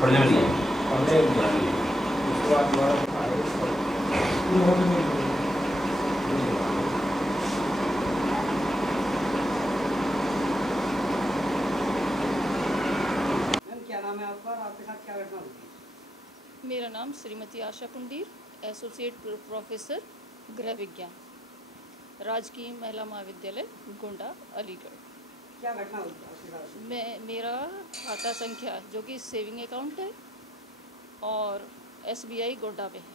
पढ़ने में नहीं है। पढ़ने में उसके बाद दोबारा क्या नाम है आपका और आपके साथ क्या घटना हुई? मेरा नाम श्रीमती आशा कुंडीर, एसोसिएट प्रोफेसर गृह विज्ञान, राजकीय महिला महाविद्यालय गोंडा, अलीगढ़। क्या घटना हुई आपके साथ? मेरा खाता संख्या जो कि सेविंग अकाउंट है और SBI गोंडा में है,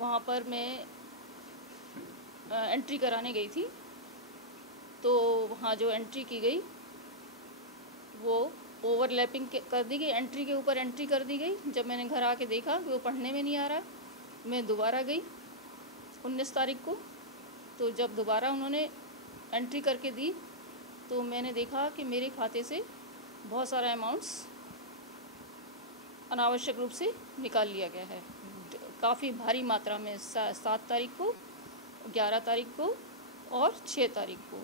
वहाँ पर मैं एंट्री कराने गई थी। तो वहाँ जो एंट्री की गई वो ओवरलैपिंग कर दी गई, एंट्री के ऊपर एंट्री कर दी गई। जब मैंने घर आके देखा कि वो पढ़ने में नहीं आ रहा, मैं दोबारा गई 19 तारीख को। तो जब दोबारा उन्होंने एंट्री करके दी तो मैंने देखा कि मेरे खाते से बहुत सारा अमाउंट्स अनावश्यक रूप से निकाल लिया गया है, काफ़ी भारी मात्रा में। 7 तारीख को, 11 तारीख को और 6 तारीख को,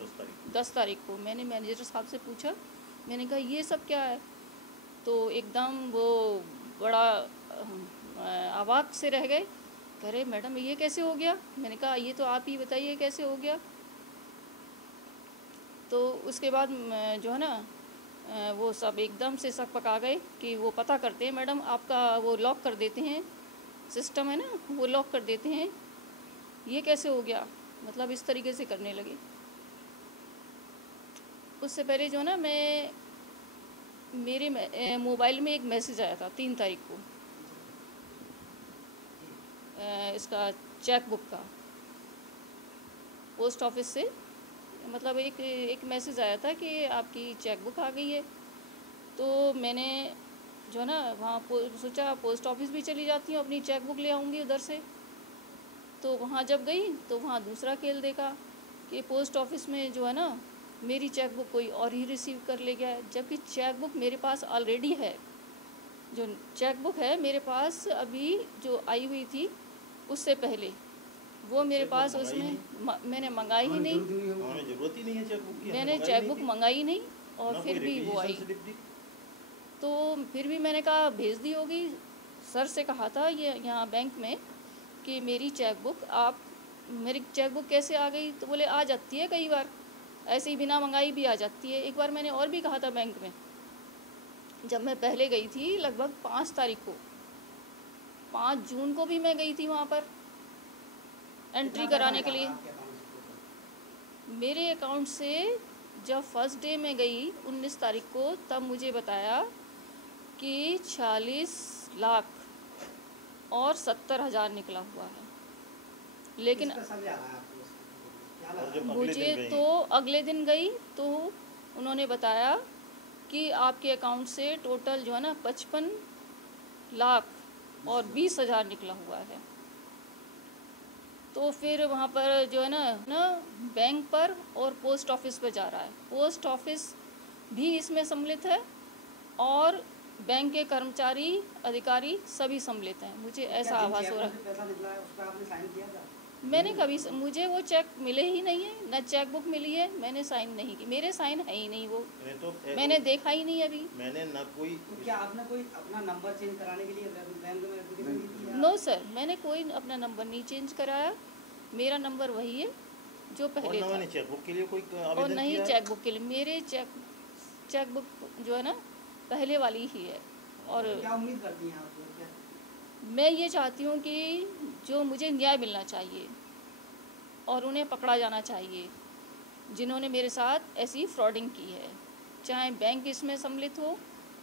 10 तारीख को मैंने मैनेजर साहब से पूछा, मैंने कहा ये सब क्या है? तो एकदम वो बड़ा अवाक से रह गए, कह रहे मैडम ये कैसे हो गया? मैंने कहा ये तो आप ही बताइए कैसे हो गया। तो उसके बाद जो है ना वो सब एकदम से शक पका गए कि वो पता करते हैं मैडम, आपका वो लॉक कर देते हैं, सिस्टम है ना वो लॉक कर देते हैं, ये कैसे हो गया? मतलब इस तरीके से करने लगे। उससे पहले जो है ना मेरे मोबाइल में एक मैसेज आया था 3 तारीख को, इसका चेक बुक का, पोस्ट ऑफिस से मतलब एक मैसेज आया था कि आपकी चेक बुक आ गई है। तो मैंने जो है ना वहाँ सोचा पोस्ट ऑफिस भी चली जाती हूँ, अपनी चेक बुक ले आऊँगी उधर से। तो वहाँ जब गई तो वहाँ दूसरा खेल देखा कि पोस्ट ऑफिस में जो है ना मेरी चेक बुक कोई और ही रिसीव कर ले गया है, जबकि चेक बुक मेरे पास ऑलरेडी है। जो चेक बुक है मेरे पास अभी जो आई हुई थी उससे पहले, वो मेरे पास उसमें मैंने मंगाई ही नहीं, जरूरत ही नहीं है चेक बुक की, मैंने चेक बुक मंगाई नहीं और फिर भी वो आई। तो फिर भी मैंने कहा भेज दी होगी। सर से कहा था ये यहाँ बैंक में कि मेरी चेक बुक मेरी चेक बुक कैसे आ गई? तो बोले आ जाती है कई बार, ऐसे ही बिना मंगाई भी आ जाती है। एक बार मैंने और भी कहा था बैंक में, जब मैं पहले गई थी लगभग 5 तारीख को, 5 जून को भी मैं गई थी वहाँ पर एंट्री कराने के लिए। मेरे अकाउंट से जब फर्स्ट डे में गई 19 तारीख को, तब मुझे बताया कि 46 लाख और 70,000 निकला हुआ है। लेकिन मुझे तो अगले दिन गई तो उन्होंने बताया कि आपके अकाउंट से टोटल जो है ना 55 लाख और 20,000 निकला हुआ है। तो फिर वहाँ पर जो है ना बैंक पर और पोस्ट ऑफिस पर जा रहा है, पोस्ट ऑफिस भी इसमें सम्मिलित है और बैंक के कर्मचारी अधिकारी सभी सम्मिलित हैं। मुझे ऐसा आभास हो रहा है। मैंने कभी मुझे वो चेक मिले ही नहीं है, न चेक बुक मिली है, मैंने साइन नहीं की, मेरे साइन है ही नहीं वो, तो मैंने देखा ही नहीं अभी। मैंने ना कोई तो क्या आपने कोई अपना नंबर चेंज कराने के लिए बैंक में एप्लीकेशन दी थी? नो सर, मैंने कोई अपना नंबर नहीं चेंज कराया, मेरा नंबर वही है जो पहले था। चेक बुक के लिए कोई और नहीं चेक बुक के लिए, मेरे चेक बुक जो है ना पहले वाली ही है। और क्या उम्मीद करती हैं आप? मैं ये चाहती हूँ कि जो मुझे न्याय मिलना चाहिए और उन्हें पकड़ा जाना चाहिए जिन्होंने मेरे साथ ऐसी फ्रॉडिंग की है, चाहे बैंक इसमें सम्मिलित हो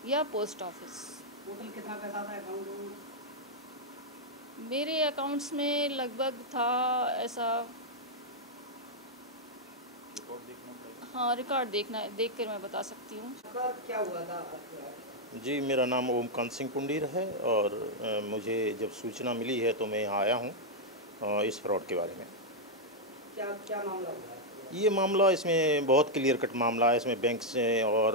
या पोस्ट ऑफिस। टोटल कितना पैसा था अकाउंट में? मेरे अकाउंट्स में लगभग था ऐसा, हाँ रिकॉर्ड देख कर मैं बता सकती हूँ। क्या हुआ था? जी, मेरा नाम ओमकांत सिंह कुंडीर है और मुझे जब सूचना मिली है तो मैं यहाँ आया हूँ इस फ्रॉड के बारे में। क्या मामला हुआ है? ये मामला इसमें बहुत क्लियर कट मामला है। इसमें बैंक से और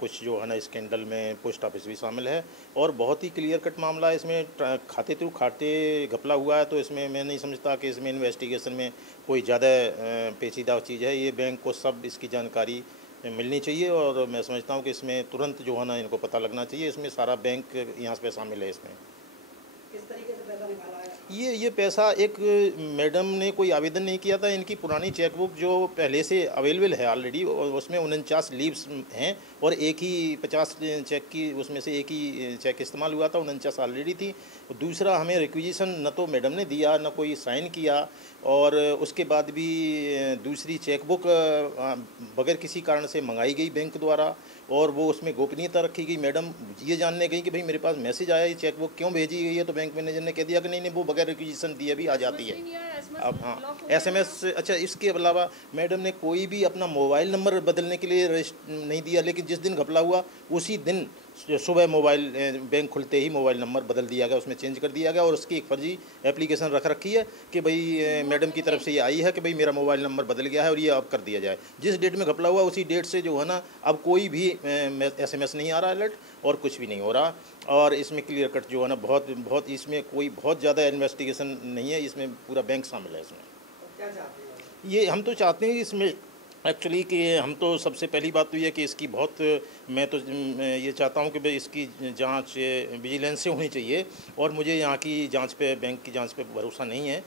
कुछ जो है ना स्कैंडल में पोस्ट ऑफिस भी शामिल है और बहुत ही क्लियर कट मामला है। इसमें खाते थ्रू खाते घपला हुआ है, तो इसमें मैं नहीं समझता कि इसमें इन्वेस्टिगेशन में कोई ज़्यादा पेचीदा चीज़ है। ये बैंक को सब इसकी जानकारी मिलनी चाहिए और मैं समझता हूँ कि इसमें तुरंत जो है ना इनको पता लगना चाहिए। इसमें सारा बैंक यहाँ पे शामिल है। इसमें किस तरीके से पैसा निकाला है? ये पैसा एक मैडम ने कोई आवेदन नहीं किया था। इनकी पुरानी चेकबुक जो पहले से अवेलेबल है ऑलरेडी, और उसमें 49 लीव्स हैं और एक ही 50 चेक की उसमें से एक ही चेक इस्तेमाल हुआ था, 49 ऑलरेडी थी। दूसरा, हमें रिक्विजिशन न तो मैडम ने दिया न कोई साइन किया, और उसके बाद भी दूसरी चेकबुक बगैर किसी कारण से मंगाई गई बैंक द्वारा, और वो उसमें गोपनीयता रखी गई। मैडम ये जानने गई कि भाई मेरे पास मैसेज आया, ये चेकबुक क्यों भेजी गई है, तो बैंक मैनेजर ने कह दिया कि नहीं नहीं, वो बगैर रिक्विजिशन दिए भी आ जाती है। अब हाँ, SMS। अच्छा, इसके अलावा मैडम ने कोई भी अपना मोबाइल नंबर बदलने के लिए नहीं दिया, लेकिन जिस दिन घपला हुआ उसी दिन सुबह मोबाइल बैंक खुलते ही मोबाइल नंबर बदल दिया गया, उसमें चेंज कर दिया गया, और उसकी एक फर्जी एप्लीकेशन रख रखी है कि भाई मैडम की तरफ से ये आई है कि भाई मेरा मोबाइल नंबर बदल गया है और ये अब कर दिया जाए। जिस डेट में घपला हुआ उसी डेट से जो है ना अब कोई भी SMS नहीं आ रहा अलर्ट, और कुछ भी नहीं हो रहा। और इसमें क्लियर कट जो है ना बहुत इसमें कोई बहुत ज़्यादा इन्वेस्टिगेशन नहीं है, इसमें पूरा बैंक शामिल है। इसमें क्या चाहते हैं? ये हम तो चाहते हैं इसमें एक्चुअली कि हम तो सबसे पहली बात तो ये कि इसकी बहुत, मैं तो ये चाहता हूँ कि भाई इसकी जांच विजिलेंस से होनी चाहिए, और मुझे यहाँ की जांच पे, बैंक की जांच पे भरोसा नहीं है।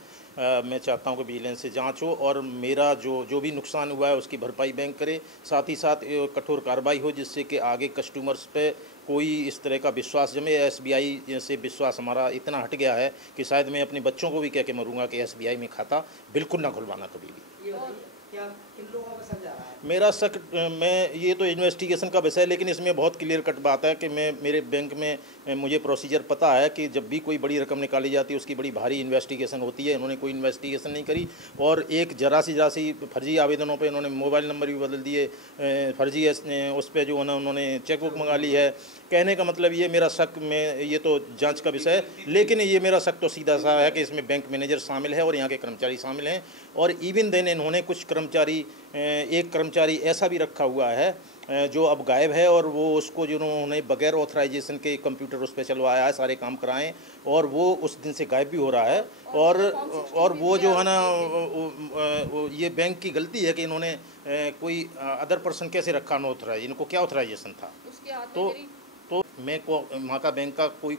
मैं चाहता हूँ कि विजिलेंस से जांच हो और मेरा जो भी नुकसान हुआ है उसकी भरपाई बैंक करे, साथ ही साथ कठोर कार्रवाई हो जिससे कि आगे कस्टमर्स पे कोई इस तरह का विश्वास जमे। SBI से विश्वास हमारा इतना हट गया है कि शायद मैं अपने बच्चों को भी कह के मरूंगा कि SBI में खाता बिल्कुल ना खुलवाना कभी भी। क्या किन लोगों का शक जा रहा है? मेरा शक, मैं ये तो इन्वेस्टिगेशन का विषय है, लेकिन इसमें बहुत क्लियर कट बात है कि मेरे बैंक में मुझे प्रोसीजर पता है कि जब भी कोई बड़ी रकम निकाली जाती है उसकी बड़ी भारी इन्वेस्टिगेशन होती है। इन्होंने कोई इन्वेस्टिगेशन नहीं करी, और एक जरा सी फर्जी आवेदनों पे इन्होंने मोबाइल नंबर भी बदल दिए, फर्जी उस पर जो है ना उन्होंने चेकबुक मंगा ली है। कहने का मतलब ये मेरा शक में, ये तो जांच का विषय है, लेकिन ये मेरा शक तो सीधा सा है कि इसमें बैंक मैनेजर शामिल है और यहाँ के कर्मचारी शामिल हैं। और इवन देन इन्होंने कुछ कर्मचारी, एक कर्मचारी ऐसा भी रखा हुआ है जो अब गायब है, और वो उसको जिन्होंने बगैर ऑथराइजेशन के कंप्यूटर उस पर चलवाया है, सारे काम कराएं, और वो उस दिन से गायब भी हो रहा है। और वो जो है ना ये बैंक की गलती है कि इन्होंने कोई अदर पर्सन कैसे रखा नो ऑथराइज, इनको क्या ऑथराइजेशन था। तो मैं को वहाँ का बैंक का कोई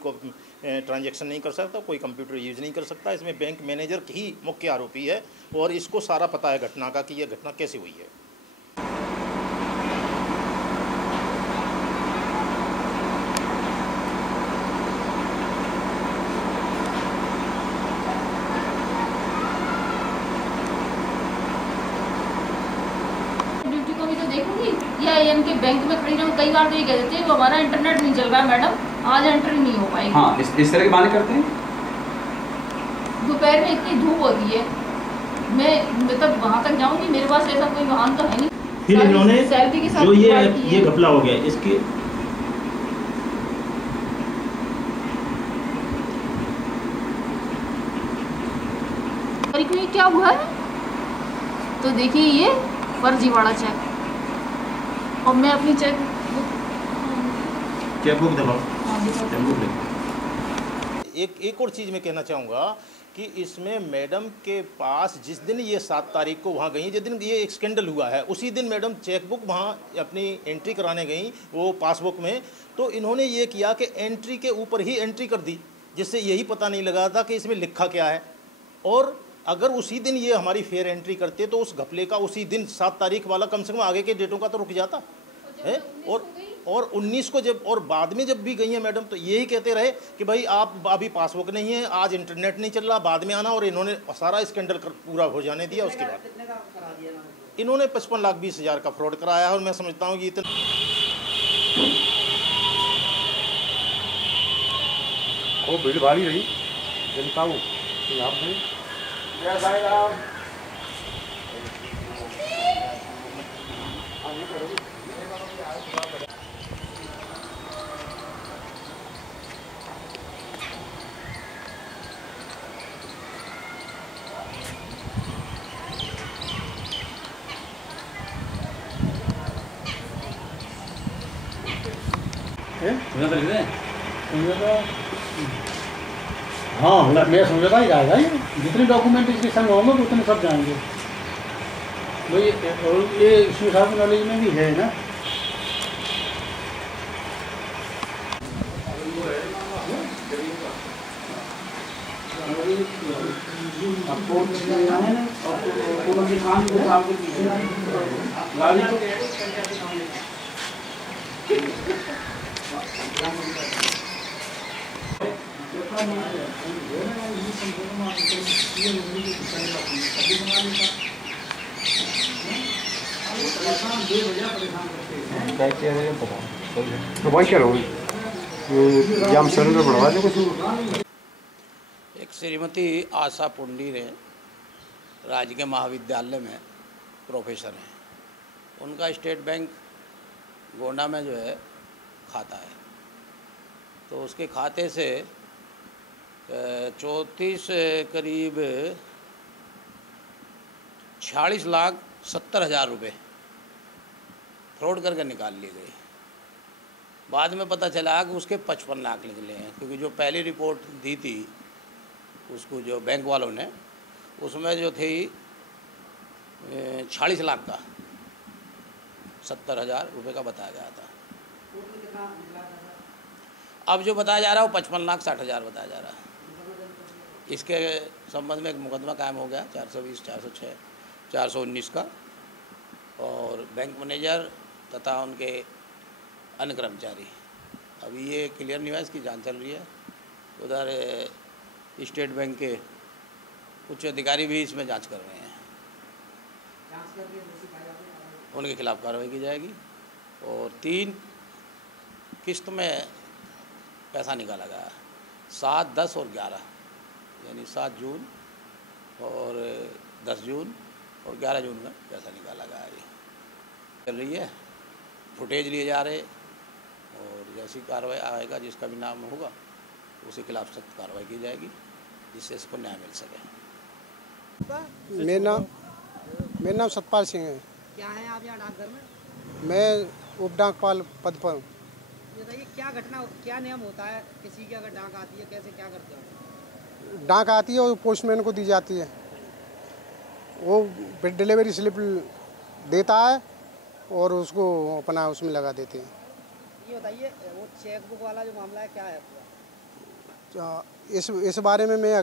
ट्रांजैक्शन नहीं कर सकता, कोई कंप्यूटर यूज़ नहीं कर सकता। इसमें बैंक मैनेजर ही मुख्य आरोपी है, और इसको सारा पता है घटना का कि यह घटना कैसे हुई है। ड्यूटी को भी तो देखूंगी, या इनके बैंक में खड़ी रहूं। कई बार तो ये कह देते हैं वो हमारा इंटरनेट नहीं चल रहा है मैडम, आज एंट्री नहीं हो पाएगी। हाँ, इस तरह के बहाने करते हैं। दोपहर में इतनी धूप होती है, मैं मतलब वहाँ तक जाऊंगी, मेरे पास ऐसा कोई वाहन तो है नहीं। फिर इन्होंने सैलरी के साथ जो ये घपला हो गया इसकी में क्या हुआ है, तो देखिए ये फर्जीवाड़ा चेक, और मैं अपनी चेकबुक दबाओ। एक और चीज़ मैं कहना चाहूँगा कि इसमें मैडम के पास जिस दिन ये 7 तारीख को वहाँ गई, जिस दिन ये एक स्कैंडल हुआ है, उसी दिन मैडम चेकबुक वहाँ अपनी एंट्री कराने गई वो पासबुक में, तो इन्होंने ये किया कि एंट्री के ऊपर ही एंट्री कर दी, जिससे यही पता नहीं लगा था कि इसमें लिखा क्या है। और अगर उसी दिन ये हमारी फेयर एंट्री करते तो उस घपले का उसी दिन 7 तारीख वाला कम से कम आगे के डेटों का तो रुक जाता है। और 19 को जब, और बाद में जब भी गई है मैडम, तो यही कहते रहे कि भाई आप अभी पासबुक नहीं है, आज इंटरनेट नहीं चल रहा, बाद में आना, और इन्होंने सारा स्कैंडल पूरा हो जाने दिया। उसके बाद कितने का करा दिया इन्होंने 55,20,000 का फ्रॉड कराया है, और मैं समझता हूँ कि इतना वो भीड़ भारी रही जनता को आप नहीं हाँ, मैं समझता ही जाएगा, जितने डॉक्यूमेंट इसके संग होंगे उतने सब जाएंगे। भाई और ये सुधार नॉलेज में भी है ना। तो भाई क्या रहोगे जाम सिलेंडर बढ़वा दो कुछ। एक श्रीमती आशा पुंडीर है, राजकीय महाविद्यालय में प्रोफेसर हैं। उनका स्टेट बैंक गोंडा में जो है खाता है, तो उसके खाते से 34 करीब 46,70,000 रुपये फ्रॉड करके निकाल लिए गए। बाद में पता चला कि उसके 55 लाख निकले हैं, क्योंकि जो पहली रिपोर्ट दी थी उसको जो बैंक वालों ने, उसमें जो थी 46 लाख का 70,000 रुपये का बताया गया था। अब जो बताया जा रहा है वो 55,60,000 बताया जा रहा है। इसके संबंध में एक मुकदमा कायम हो गया 420, 406, 419 का, और बैंक मैनेजर तथा उनके अन्य कर्मचारी, अभी ये क्लियर नहीं हुआ, इसकी जांच चल रही है। उधर स्टेट बैंक के उच्च अधिकारी भी इसमें जांच कर रहे हैं, उनके खिलाफ कार्रवाई की जाएगी। और 3 किस्त में पैसा निकाला गया, 7, 10 और 11, यानी 7 जून और 10 जून और 11 जून में पैसा निकाला गया। ये चल रही है, फुटेज लिए जा रहे, और जैसी कार्रवाई आएगा जिसका भी नाम होगा उसके खिलाफ सख्त कार्रवाई की जाएगी, जिससे इसको न्याय मिल सके। मेरा नाम सतपाल सिंह है। क्या है आप यहाँ डाकघर में? मैं उप डाकपाल पद पर हूँ। ये बताइए क्या घटना, क्या नियम होता है, किसी की अगर डाक आती है कैसे क्या करते हो? डाक आती है और पोस्टमैन को दी जाती है, वो डिलीवरी स्लिप देता है और उसको अपना उसमें लगा देते हैं। ये बताइए वो चेकबुक वाला जो मामला है क्या है? इस बारे में मैं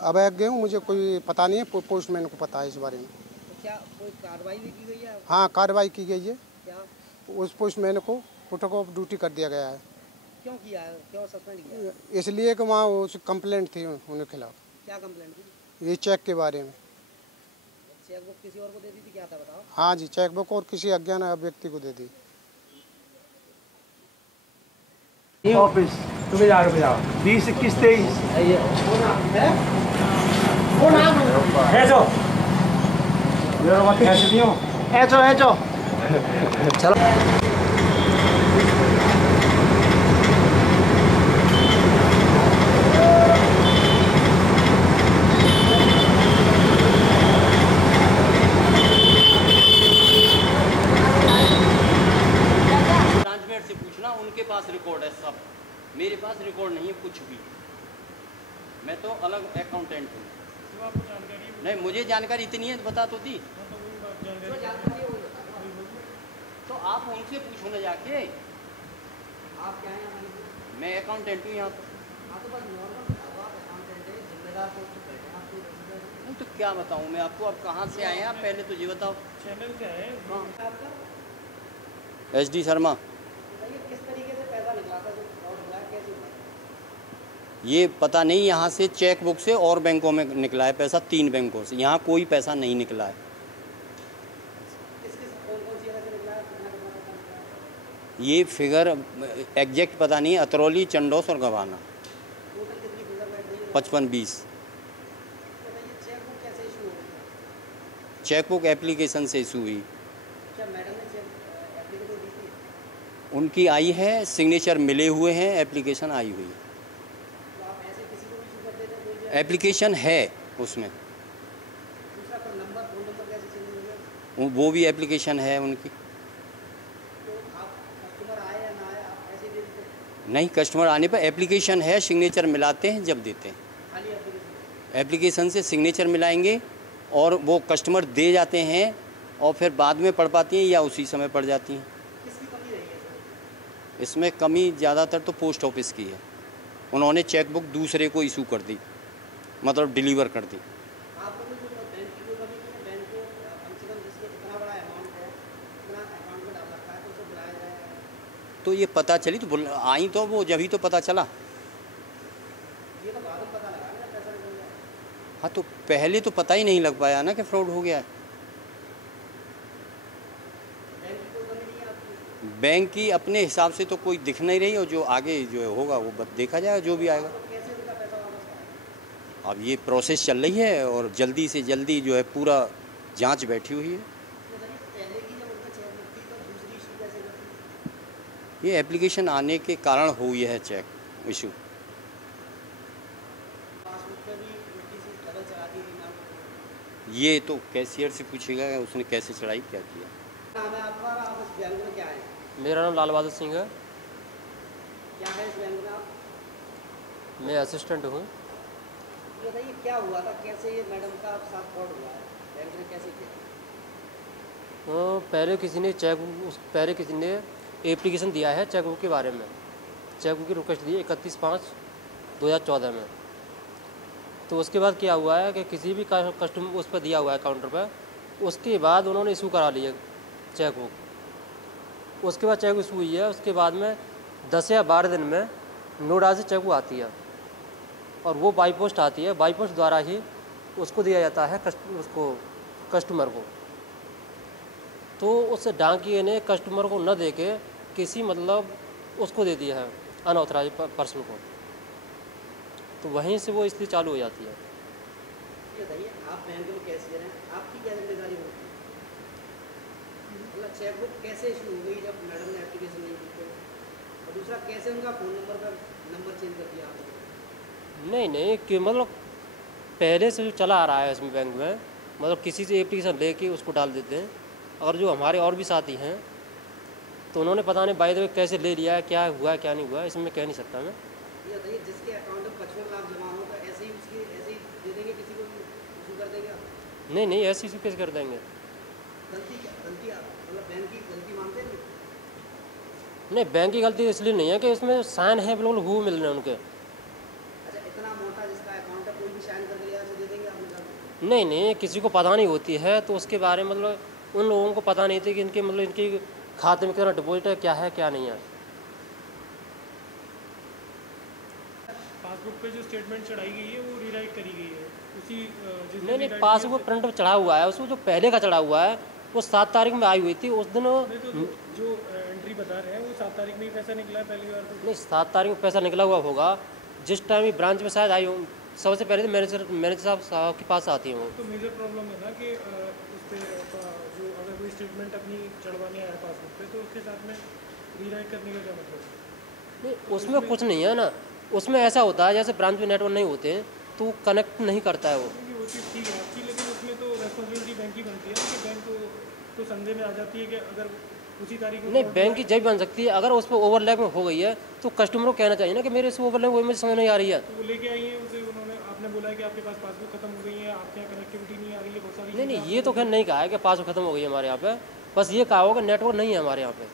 अवज्ञ हूँ, मुझे कोई पता नहीं है, पोस्टमैन को पता है इस बारे में। तो क्या कोई कार्रवाई भी की गई है? हाँ, कार्रवाई की गई है। क्या? उस पोस्टमैन को पुटक ऑफ ड्यूटी कर दिया गया है। क्यों किया है, क्यों सस्पेंड किया? इसलिए कि वहाँ उस कंप्लेंट थी उनके खिलाफ। क्या कंप्लेंट थी? ये चेक के बारे में। चेकबुक किसी और को दे दी थी, क्या था बताओ? हाँ जी, चेकबुक और किसी अज्ञात व्यक्ति को दे दी। ऑफिस तुम्हें जा रहे हो 20, 21, 23 चलो। से पूछना, उनके पास रिकॉर्ड है सब, मेरे पास रिकॉर्ड नहीं है कुछ भी। मैं तो अलग अकाउंटेंट हूँ। नहीं, मुझे जानकारी इतनी है बता तो दी। तो आप उनसे पूछो ना जाके। आप क्या हैं? मैं अकाउंटेंट हूँ यहाँ पर। नहीं तो क्या बताऊँ मैं आपको, अब कहाँ से आए हैं आप, पहले तो ये बताओ। चैनल क्या है? SD शर्मा। किस तरीके से पैसा निकला था, जो फ्रॉड हुआ है, कैसे हुआ? ये पता नहीं, यहाँ से चेक बुक से और बैंकों में निकला है पैसा, 3 बैंकों से। यहाँ कोई पैसा नहीं निकला है। कौन-कौन सी जगह से निकला है, कितना पैसा निकला है? ये फिगर एग्जैक्ट पता नहीं, अतरौली, चंडोस और गवाना। टोटल कितनी फिगर बैठ गई है? 55-20। बताइए चेकबुक कैसे इशू हुई? चेकबुक एप्लीकेशन से इशू हुई। क्या मैडम ने एप्लीकेशन दी थी? उनकी आई है, सिग्नेचर मिले हुए हैं, एप्लीकेशन आई हुई है। तो आप ऐसे किसी को भी इशू कर देते हैं? कोई एप्लीकेशन है उसमें, दूसरा कोई नंबर, फ़ोन नंबर कैसे चेंज हो गया? वो भी एप्लीकेशन है उनकी। तो आप कस्टमर आए या ना आए, आप ऐसे दे देते हैं? नहीं, कस्टमर आने पर एप्लीकेशन है, सिग्नेचर मिलाते हैं जब देते हैं। खाली एप्लीकेशन? एप्लीकेशन से सिग्नेचर मिलाएंगे और वो कस्टमर दे जाते हैं और फिर बाद में पढ़ पाती हैं या उसी समय पढ़ जाती हैं। किसकी कमी रही है सर? इसमें कमी ज़्यादातर तो पोस्ट ऑफिस की है। उन्होंने चेकबुक दूसरे को इशू कर दी, मतलब डिलीवर कर दी। आप लोगों को बैंक की कोई कमी नहीं है? बैंक को कम से कम जिसके इतना बड़ा अमाउंट है, इतना अकाउंट में डाल रखा है, तो उसे बुलाया जाएगा। तो ये पता चली तो आई तो वो जब ही तो पता चला। ये तो बाद में पता लगा ना पैसा निकल गया। हाँ, तो पहले तो पता ही नहीं लग पाया ना कि फ्रॉड हो गया है। बैंक की कोई कमी नहीं है आपकी? बैंक की अपने हिसाब से तो कोई दिख नहीं रही, और जो आगे जो होगा वो देखा जाएगा, जो भी आएगा। तो कैसे उनका पैसा वापस आएगा? अब ये प्रोसेस चल रही है और जल्दी से जल्दी जो है पूरा जांच बैठी हुई है। तो बताइए, पहले की जब उनका चेकबुक थी तो दूसरी इशू कैसे करती? ये एप्लीकेशन आने के कारण हुई है चेक इशू। पासबुक पे भी उल्टी सी डबल चढ़ाती थी नाम। ये तो कैशियर से पूछेगा कि उसने कैसे चढ़ाई, क्या किया। नाम है आपका और आप इस बैंक में क्या है? मेरा नाम लाल बहादुर सिंह है। क्या है इस बैंक में आप? मैं असिस्टेंट हूँ। ये बताइए क्या हुआ था, कैसे ये मैडम का साथ फ्रॉड हुआ है, बैंक ने कैसे किया? पहले किसी ने एप्लीकेशन दिया है चेकबुक के बारे में। चेकबुक की रिक्वेस्ट दी 31/5/2014 में। तो उसके बाद क्या हुआ है कि किसी भी कस्टमर उस पर दिया हुआ है काउंटर पर, उसके बाद उन्होंने इशू करा लिया चेकबुक। उसके बाद चेकबुक इशू हुई है, उसके बाद में 10 या 12 दिन में नोएडा से चेकबुक आती है और वो बाई पोस्ट आती है। बाई पोस्ट द्वारा ही उसको दिया जाता है कस्टमर को। तो उस डाकिये ने कस्टमर को न दे के किसी मतलब उसको दे दिया है, अनऑथराइज पर्सन को। तो वहीं से वो इसलिए चालू हो जाती है। ये बताइए, आप बैंक में कैशियर हैं, आपकी क्या जिम्मेदारी होती है? मतलब चेकबुक कैसे इशू हो गई जब मैडम ने एप्लीकेशन नहीं दी तो? और दूसरा, कैसे उनका फ़ोन नंबर का नंबर चेंज कर दिया आपने? नहीं कि मतलब पहले से जो चला आ रहा है इसमें बैंक में, मतलब किसी से एप्लीकेशन लेके उसको डाल देते हैं। और जो हमारे और भी साथी हैं तो उन्होंने पता नहीं बाय द वे कैसे ले लिया है, क्या हुआ है क्या नहीं हुआ, इसमें कह नहीं सकता मैं। ये बताइए, जिसके अकाउंट में 55 लाख जमा हो तो ऐसे ही दे देंगे, किसी को इशू कर देंगे आप? नहीं, ऐसी इशू कैसे कर देंगे? गलती आप मतलब बैंक की गलती मानते हैं? नहीं, बैंक की गलती इसलिए नहीं है कि इसमें साइन है बिल्कुल हु मिल रहे हैं उनके। अच्छा, इतना मोटा जिसका अकाउंट है, कोई भी साइन करके ले ऐसे दे देंगे आप निकाल? नहीं, किसी को पता नहीं होती है तो उसके बारे में मतलब उन लोगों को पता नहीं थी कि इनके खाते में कितना डिपॉजिट है, क्या है क्या नहीं है। पासबुक पे जो स्टेटमेंट चढ़ाई गई है वो रीराइट करी गई है उसी नहीं, पासबुक प्रिंट चढ़ा हुआ है, उसको जो पहले का चढ़ा हुआ है वो 7 तारीख में आई हुई थी। उस दिन तो जो एंट्री बता रहे हैं वो 7 तारीख में ही पैसा निकला है पहली बार तो? नहीं, 7 तारीख में पैसा निकला हुआ होगा जिस टाइम ब्रांच में शायद आई हो। सबसे पहले तो मैनेजर साहब के पास आती है वो। तो मेजर प्रॉब्लम है ना कि उस पर जो अगर कोई स्टेटमेंट अपनी चढ़वाने आया पासबुक पे तो उसके साथ में रीराइट करने का क्या मतलब? नहीं, उसमें कुछ नहीं है ना। उसमें ऐसा होता है जैसे ब्रांच में नेटवर्क नहीं होते तो कनेक्ट नहीं करता है वो चीज़ ठीक है आपकी, लेकिन उसमें तो रेस्पॉन्सिबिलिटी बैंक की बनती है कि बैंक तो संदेह में आ जाती है कि अगर उसी तारीख में नहीं, बैंक की जब बन सकती है अगर उस पर ओवरलैप में हो गई है तो कस्टमर को कहना चाहिए ना कि मेरे से ओवरलैप हुई, मुझे समझ नहीं आ रही है। तो वो लेके आई है उसे, उन्होंने आपने बोला है कि आपके पास पासबुक खत्म हो गई है, आपके यहाँ कनेक्टिविटी नहीं आ रही है, बहुत सारी नहीं, ये तो खैर नहीं कहा है कि पासबुक खत्म हो गई है हमारे यहाँ पे। बस ये कहा होगा नेटवर्क नहीं है हमारे यहाँ पे।